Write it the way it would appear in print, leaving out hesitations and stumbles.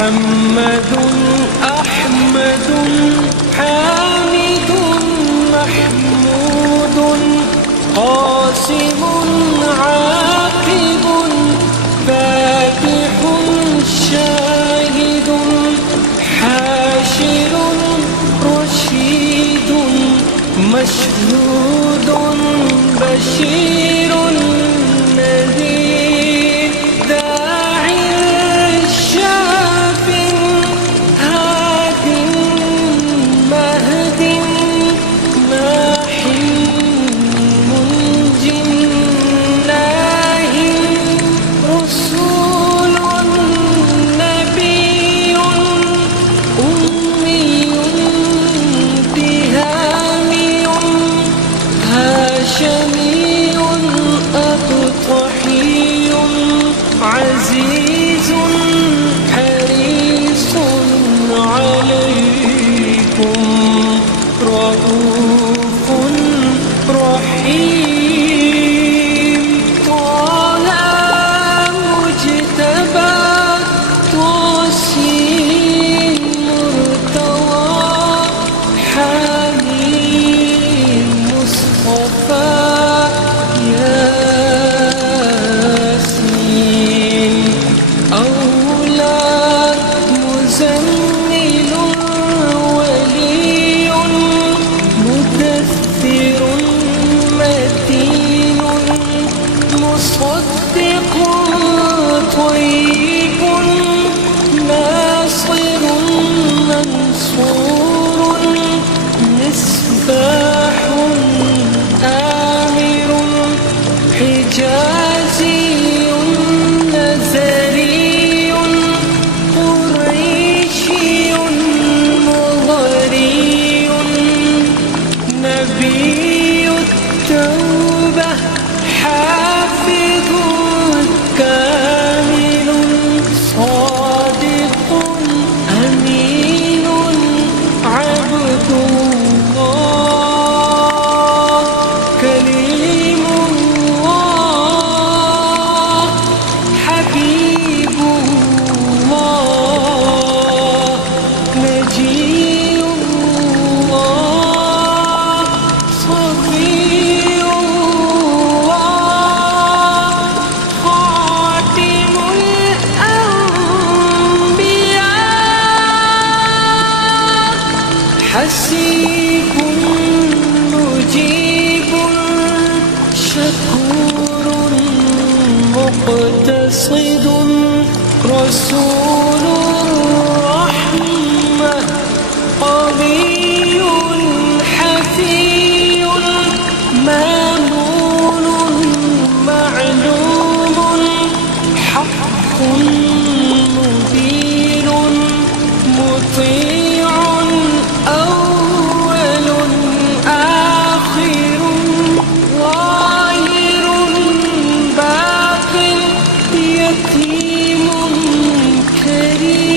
محمد أحمد حامد محمود قاسم عاقب فاتح شاهد حاشر رشيد مشهود بشير نذير داع شاف هاد مهد ماح منج ناه رسول نبي أمي تهامي هاشمي أبطحي عزيز حريص عليكم رؤوف رحيم طه مجتبى توسين مرتوى حميم مصطفى ياسين أولاد مزمل ولي مدثر متين مصدق طيب ناصر منصور مصباح آمر حجازي نزري قريشي مغري نبي التوبة حافظ كامل صادق أمين عبد الله كليم الله حبيب الله نجي الله صفي الله خاتم الأنبياء حسيب مجيب شكور مقتصد رسول الرحمة قوي حفي مامون معلوم حق مبين مطيع أول آخر ظاهر باطن يتيم كريم